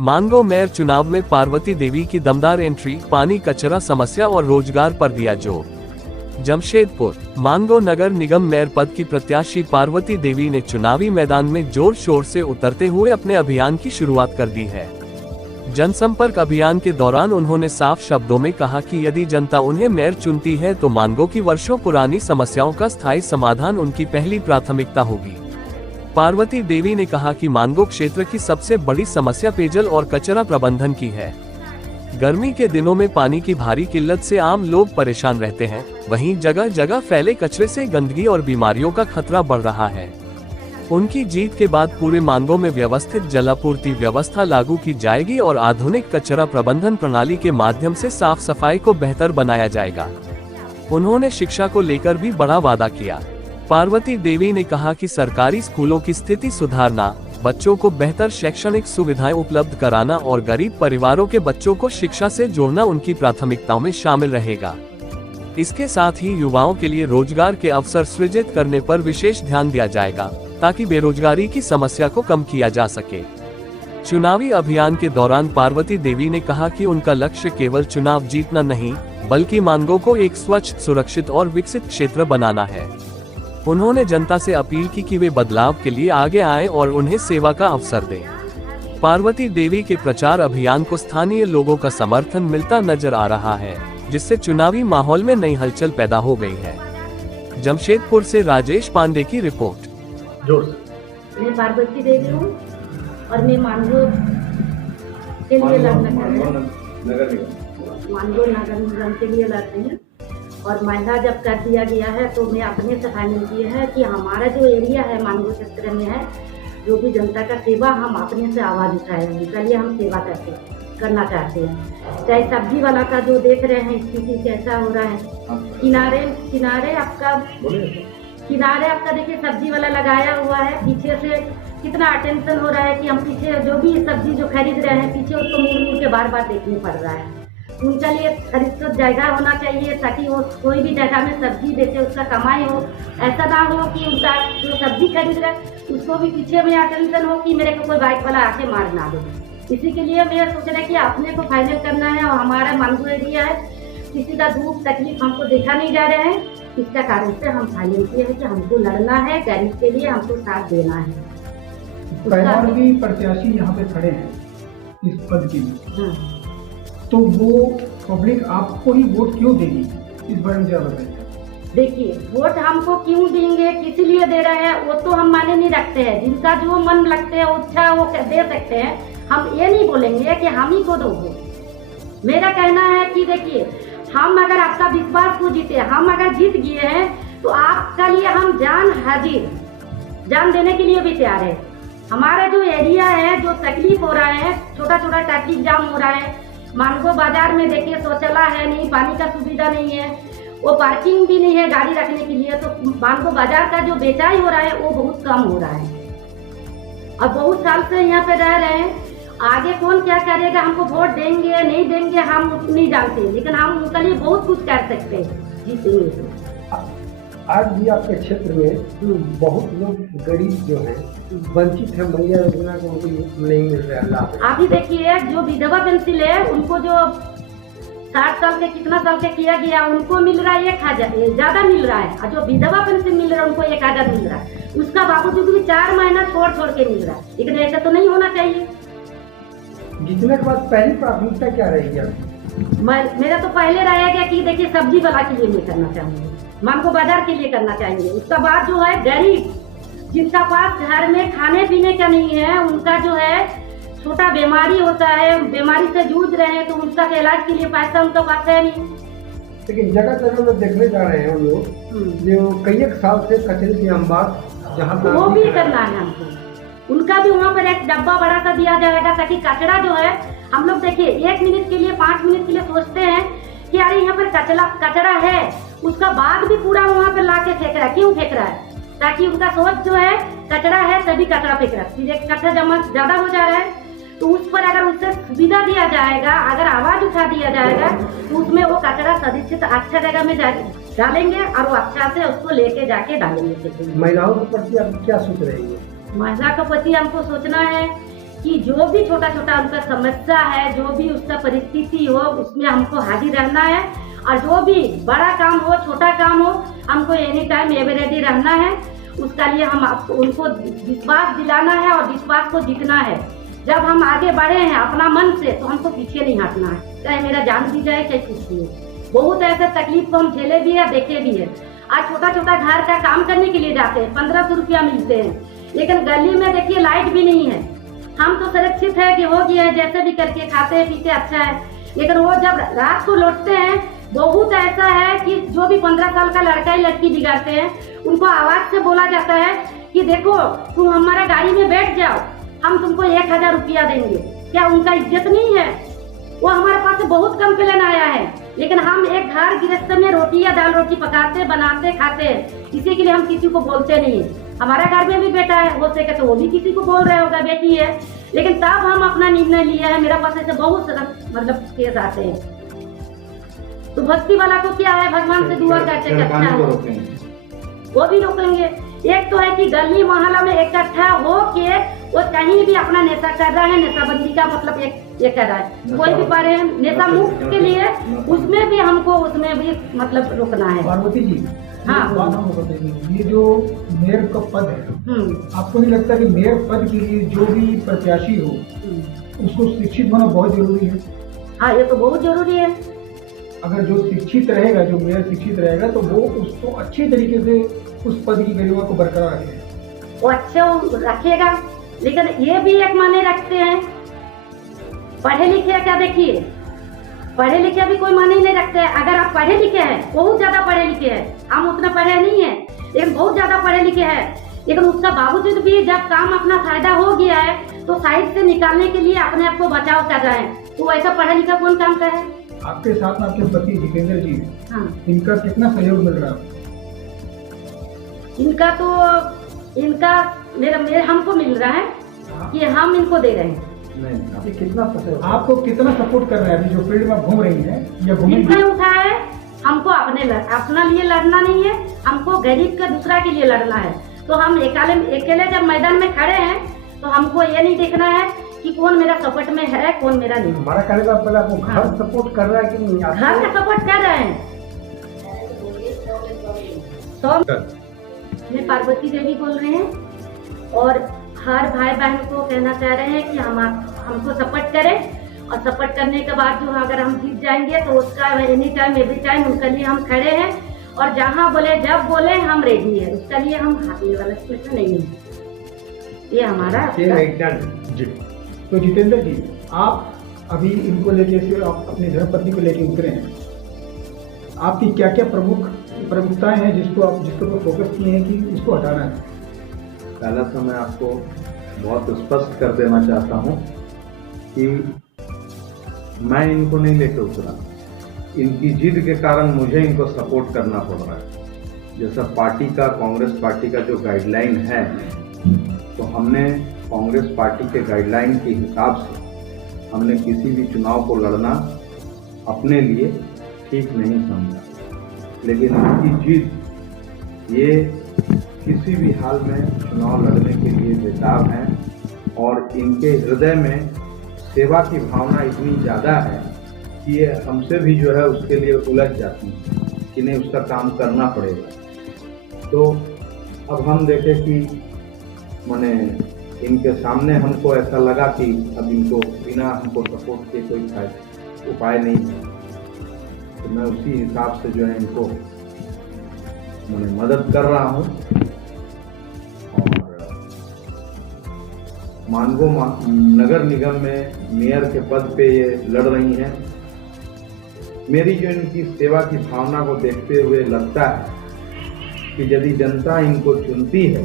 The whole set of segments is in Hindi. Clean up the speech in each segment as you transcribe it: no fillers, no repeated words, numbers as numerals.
मानगो मेयर चुनाव में पार्वती देवी की दमदार एंट्री, पानी कचरा समस्या और रोजगार पर दिया जोर। जमशेदपुर मानगो नगर निगम मेयर पद की प्रत्याशी पार्वती देवी ने चुनावी मैदान में जोर शोर से उतरते हुए अपने अभियान की शुरुआत कर दी है। जनसंपर्क अभियान के दौरान उन्होंने साफ शब्दों में कहा कि यदि जनता उन्हें मेयर चुनती है तो मानगो की वर्षों पुरानी समस्याओं का स्थायी समाधान उनकी पहली प्राथमिकता होगी। पार्वती देवी ने कहा कि मानगो क्षेत्र की सबसे बड़ी समस्या पेयजल और कचरा प्रबंधन की है। गर्मी के दिनों में पानी की भारी किल्लत से आम लोग परेशान रहते हैं, वहीं जगह जगह फैले कचरे से गंदगी और बीमारियों का खतरा बढ़ रहा है। उनकी जीत के बाद पूरे मानगो में व्यवस्थित जलापूर्ति व्यवस्था लागू की जाएगी और आधुनिक कचरा प्रबंधन प्रणाली के माध्यम से साफ सफाई को बेहतर बनाया जाएगा। उन्होंने शिक्षा को लेकर भी बड़ा वादा किया। पार्वती देवी ने कहा कि सरकारी स्कूलों की स्थिति सुधारना, बच्चों को बेहतर शैक्षणिक सुविधाएं उपलब्ध कराना और गरीब परिवारों के बच्चों को शिक्षा से जोड़ना उनकी प्राथमिकताओं में शामिल रहेगा। इसके साथ ही युवाओं के लिए रोजगार के अवसर सृजित करने पर विशेष ध्यान दिया जाएगा, ताकि बेरोजगारी की समस्या को कम किया जा सके। चुनावी अभियान के दौरान पार्वती देवी ने कहा कि उनका लक्ष्य केवल चुनाव जीतना नहीं, बल्कि मानगो को एक स्वच्छ, सुरक्षित और विकसित क्षेत्र बनाना है। उन्होंने जनता से अपील की कि वे बदलाव के लिए आगे आएं और उन्हें सेवा का अवसर दें। पार्वती देवी के प्रचार अभियान को स्थानीय लोगों का समर्थन मिलता नजर आ रहा है, जिससे चुनावी माहौल में नई हलचल पैदा हो गई है। जमशेदपुर से राजेश पांडे की रिपोर्ट। मैं पार्वती देवी हूँ और मैं मानगो के लिए लड़ना चाहती हूँ। मानगो नगर निगम के लिए लड़ रही हूँ और महिला जब कर दिया गया है तो मैं अपने से फाइनल किया है कि हमारा जो एरिया है मानगो क्षेत्र में है, जो भी जनता का सेवा हम अपने से आवाज़ उठाए हैं, उनके लिए हम सेवा करना चाहते हैं। चाहे सब्जी वाला का जो देख रहे हैं स्थिति कैसा हो रहा है, किनारे आपका देखिए सब्जी वाला लगाया हुआ है, पीछे से कितना अटेंशन हो रहा है कि हम पीछे जो भी सब्जी जो खरीद रहे हैं पीछे उसको मुड़ के बार बार देखने पड़ रहा है। उनके लिए खरीद जगह होना चाहिए ताकि वो कोई भी जगह में सब्जी बेचे, उसका कमाई हो। ऐसा ना हो कि उनका जो सब्जी खरीद रहे उसको भी पीछे में अटेंशन हो कि मेरे को कोई बाइक वाला आके मार ना दे। इसी के लिए मैं सोच रहा कि अपने को फाइनल करना है और हमारा मानगो एरिया है, किसी का दुख तकलीफ हमको देखा नहीं जा रहा है। इसका कारण से हम फाइनल किए हैं कि हमको लड़ना है, गरीब के लिए हमको साथ देना है। भी प्रत्याशी यहाँ पे खड़े हैं इस पद के लिए, तो वो पब्लिक आपको ही वोट क्यों देगी, इस बारे में क्या बताइए। देखिए, वोट हमको क्यों देंगे, किस लिए दे रहे हैं, वो तो हम माने नहीं रखते हैं। जिनका जो मन लगते है अच्छा वो दे सकते हैं। हम ये नहीं बोलेंगे कि हम ही को दो वोट। मेरा कहना है कि देखिए, हम अगर आपका विश्वास को जीते, हम अगर जीत गए हैं तो आपका लिए हम जान देने के लिए भी तैयार है। हमारा जो एरिया है, जो तकलीफ हो रहा है, छोटा छोटा ट्रैफिक जाम हो रहा है। मानगो बाजार में देखिए शौचालय है नहीं, पानी का सुविधा नहीं है, वो पार्किंग भी नहीं है गाड़ी रखने के लिए। तो मानगो बाजार का जो बेचाई हो रहा है वो बहुत कम हो रहा है और बहुत साल से यहाँ पे रह रहे हैं। आगे कौन क्या करेगा, हमको वोट देंगे नहीं देंगे हम नहीं जानते, लेकिन हम उनके लिए बहुत कुछ कर सकते हैं जीतेंगे। आज भी आपके क्षेत्र में बहुत लोग गरीब जो हैं वंचित है, मैया योजना को उनको नहीं मिल रहा है लाभ। अभी देखिए, जो विधवा पेंशन है उनको जो 60 साल के कितना साल के किया गया उनको मिल रहा है 1000, ज्यादा मिल रहा है। और जो विधवा पेंशन मिल रहा है उनको 1000 मिल रहा है। उसका बावजूद भी 4 महीना छोड़ के मिल रहा है, लेकिन ऐसा तो नहीं होना चाहिए। जीतने के बाद पहली प्राथमिकता क्या रहेगी? मेरा तो पहले रहेगा कि देखिए सब्जी वाला के लिए मैं करना चाहूँगी, मानगो बाजार के लिए करना चाहेंगे। उसका बाद जो है गरीब जिनका पास घर में खाने पीने का नहीं है, उनका जो है छोटा बीमारी होता है, बीमारी से जूझ रहे हैं, तो उनका इलाज के लिए पैसा उनका पास है नहीं। लेकिन जगह जगह में देखने जा रहे हैं हम लोग जो कई एक साल से कचरे की अंबार जहाँ वो भी करना है हमको। उनका भी वहाँ पर एक डब्बा बड़ा सा दिया जाएगा ताकि कचरा जो है, हम लोग देखिए 1 मिनट के लिए 5 मिनट के लिए सोचते हैं कि अरे यहाँ पर कचरा है, उसका बाद भी पूरा वहाँ पर ला के फेंक रहा है। क्यों फेंक रहा है? ताकि उनका सोच जो है कचरा है तभी कचरा फेंक रहा है, फिर एक कचरा जमा ज्यादा हो जा रहा है। तो उस पर अगर उससे सुविधा दिया जाएगा, अगर आवाज उठा दिया जाएगा तो उसमें वो कचरा सदिच्छित अच्छा जगह में डालेंगे और वो अच्छा से उसको लेके जाके डालेंगे। महिलाओं के प्रति आप क्या सोच रही है? महिला के प्रति हमको सोचना है कि जो भी छोटा छोटा उनका समस्या है, जो भी उसका परिस्थिति हो, उसमें हमको हाजिर रहना है। और जो भी बड़ा काम हो, छोटा काम हो, हमको एनी टाइम एवरेडी रहना है। उसका लिए हम उनको विश्वास दिलाना है और विश्वास को जीतना है। जब हम आगे बढ़े हैं अपना मन से, तो हमको पीछे नहीं हटना है, चाहे मेरा जान भी जाए चाहे कुछ भी हो। बहुत ऐसे तकलीफ को हम झेले भी है, देखे भी है। आज छोटा छोटा घर का काम करने के लिए जाते हैं, 1500 रुपया मिलते हैं, लेकिन गली में देखिए लाइट भी नहीं है। हम तो सुरक्षित है कि हो गया है, जैसे भी करके खाते पीते अच्छा है, लेकिन वो जब रात को लौटते हैं, बहुत ऐसा है कि जो भी 15 साल का लड़का ही लड़की बिगाड़ते हैं, उनको आवाज से बोला जाता है कि देखो तुम हमारा गाड़ी में बैठ जाओ, हम तुमको 1000 रुपया देंगे। क्या उनका इज्जत नहीं है? वो हमारे पास बहुत कंप्लेन आया है, लेकिन हम एक घर गृहस्थ में रोटी या दाल रोटी पकाते बनाते खाते हैं, इसी के लिए हम किसी को बोलते नहीं। हमारा घर में भी बेटा है, हो सके तो वो भी किसी को बोल रहे होगा बेटी है, लेकिन तब हम अपना निर्णय लिया है। मेरा पास ऐसे बहुत सारा मतलब केस आते हैं। तो भक्ति वाला को क्या है, भगवान से दुआ करते हैं, अच्छा है वो भी रोकेंगे। एक तो है कि गली मोहल्ला में इकट्ठा हो के वो कहीं भी अपना नेशा कर रहा है, नेशाबंदी का मतलब एक ये कर रहा है, कोई भी पा रहे हैं नेशा मुक्त के लिए, उसमें भी हमको उसमें भी मतलब रोकना है। पार्वती जी, हाँ। बात हमको बताइए, ये जो मेयर का पद है, आपको नहीं लगता कि मेयर पद के लिए जो भी प्रत्याशी हो उसको शिक्षित होना बहुत जरूरी है? हाँ, ये तो बहुत जरूरी है। अगर जो शिक्षित रहेगा, जो मेयर शिक्षित रहेगा, तो वो उसको अच्छे तरीके से उस पद की गरिमा को बरकरार रखेगा। वो अच्छा रखेगा, लेकिन ये भी एक माने रखते हैं पढ़े लिखे का। देखिए पढ़े लिखे भी कोई माने नहीं रखते हैं। अगर आप पढ़े लिखे हैं, बहुत ज्यादा पढ़े लिखे हैं, हम उतना पढ़े नहीं है, लेकिन बहुत ज्यादा पढ़े लिखे हैं, लेकिन उसका बावजूद भी जब काम अपना फायदा हो गया है तो साइड से निकालने के लिए अपने आप को बचाव कर रहे हैं। तो ऐसा पढ़ा लिखा कौन काम कर है? आपके साथ में आपके पति जितेंद्र जी, हाँ। इनका कितना सहयोग मिल रहा है? इनका मेरे हमको मिल रहा है कि हम इनको दे रहे हैं। नहीं, अभी कितना आपको कितना सपोर्ट कर रहे हैं? अभी जो फील्ड में घूम रही हैं या जितना उठा है, हमको अपना लिए लड़ना नहीं है, हमको गरीब का दूसरा के लिए लड़ना है। तो हम अकेले जब मैदान में खड़े हैं, तो हमको ये नहीं देखना है कि कौन मेरा सपोर्ट में है, कौन मेरा नहीं। हमारा कहने का पहले आपको घर सपोर्ट कर रहा है कि नहीं? घर का सपोर्ट कर रहे हैं। मैं पार्वती देवी बोल रहे हैं और हर भाई बहन को कहना चाह रहे हैं कि हमको सपोर्ट करें, और सपोर्ट करने के बाद जो अगर हम जीत जाएंगे तो उसका एनी टाइम एवरी टाइम उनके लिए हम खड़े हैं, और जहाँ बोले जब बोले हम रेडी है, उसका लिए हम भागने वाला सिचुएशन नहीं है। ये हमारा जी। तो जितेंद्र जी, आप अभी इनको लेके आप अपनी धर्मपत्नी को लेके उतरे हैं, आपकी क्या क्या प्रमुखताएं हैं जिसको फोकस किए हैं कि इसको हटाना है? पहला तो मैं आपको बहुत स्पष्ट कर देना चाहता हूं कि मैं इनको नहीं लेके उतरा, इनकी जिद के कारण मुझे इनको सपोर्ट करना पड़ रहा है। जैसा पार्टी का, कांग्रेस पार्टी का जो गाइडलाइन है, तो हमने कांग्रेस पार्टी के गाइडलाइन के हिसाब से हमने किसी भी चुनाव को लड़ना अपने लिए ठीक नहीं समझा। लेकिन इनकी जिद, ये किसी भी हाल में चुनाव लड़ने के लिए बेताब हैं, और इनके हृदय में सेवा की भावना इतनी ज़्यादा है कि ये हमसे भी जो है उसके लिए उलझ जाती हैं कि नहीं, उसका काम करना पड़ेगा। तो अब हम देखें कि माने इनके सामने हमको ऐसा लगा कि अब इनको बिना हमको सपोर्ट के कोई उपाय नहीं है, तो मैं उसी हिसाब से जो है इनको मैंने मदद कर रहा हूँ। और मानगो नगर निगम में मेयर के पद पे ये लड़ रही हैं। मेरी जो इनकी सेवा की भावना को देखते हुए लगता है कि यदि जनता इनको चुनती है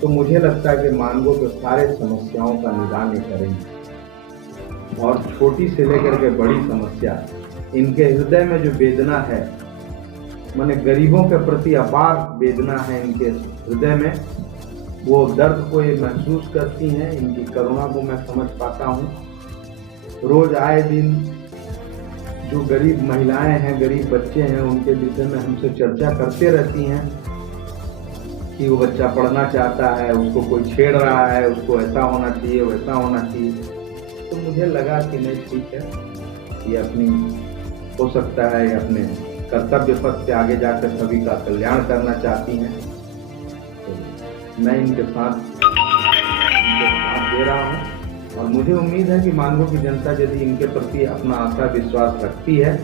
तो मुझे लगता है कि मानगो के सारे समस्याओं का निदान ये करेंगे, और छोटी से लेकर के बड़ी समस्या, इनके हृदय में जो वेदना है, माने गरीबों के प्रति अपार वेदना है इनके हृदय में, वो दर्द को ये महसूस करती हैं, इनकी करुणा को मैं समझ पाता हूँ। रोज आए दिन जो गरीब महिलाएं हैं, गरीब बच्चे हैं, उनके विषय में हमसे चर्चा करते रहती हैं कि वो बच्चा पढ़ना चाहता है, उसको कोई छेड़ रहा है, उसको ऐसा होना चाहिए वैसा होना चाहिए। तो मुझे लगा कि नहीं, ठीक है, ये अपनी हो सकता है, ये अपने कर्तव्य पथ से आगे जाकर सभी का कल्याण करना चाहती हैं। तो मैं इनके साथ दे रहा हूँ और मुझे उम्मीद है कि मानगो की जनता यदि इनके प्रति अपना आशा विश्वास रखती है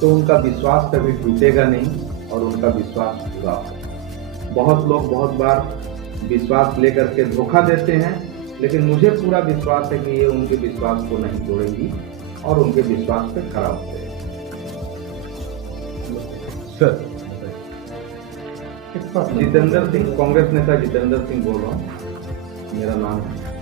तो उनका विश्वास कभी टूटेगा नहीं और उनका विश्वास पूरा होगा। बहुत लोग बहुत बार विश्वास लेकर के धोखा देते हैं, लेकिन मुझे पूरा विश्वास है कि ये उनके विश्वास को नहीं तोड़ेंगी और उनके विश्वास पे खरा उतरेंगे। सर, जितेंद्र सिंह, कांग्रेस नेता जितेंद्र सिंह बोल रहा हूँ, मेरा नाम है।